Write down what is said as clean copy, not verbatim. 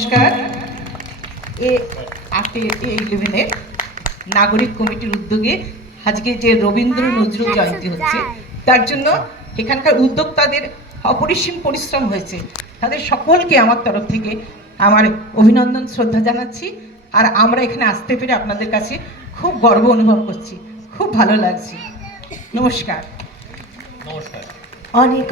নমস্কার। A11-এর নাগরিক কমিটির উদ্যোগে আজকে যে রবীন্দ্র নজরুল জয়ন্তী হচ্ছে, তার জন্য এখানকার উদ্যোক্তাদের অপরিসীম পরিশ্রম হয়েছে। তাদের সকলকে আমার তরফ থেকে আমার অভিনন্দন, শ্রদ্ধা জানাচ্ছি। আর আমরা এখানে আসতে পেরে আপনাদের কাছে খুব গর্ব অনুভব করছি, খুব ভালো লাগছে। নমস্কার। নমস্কার। অনেক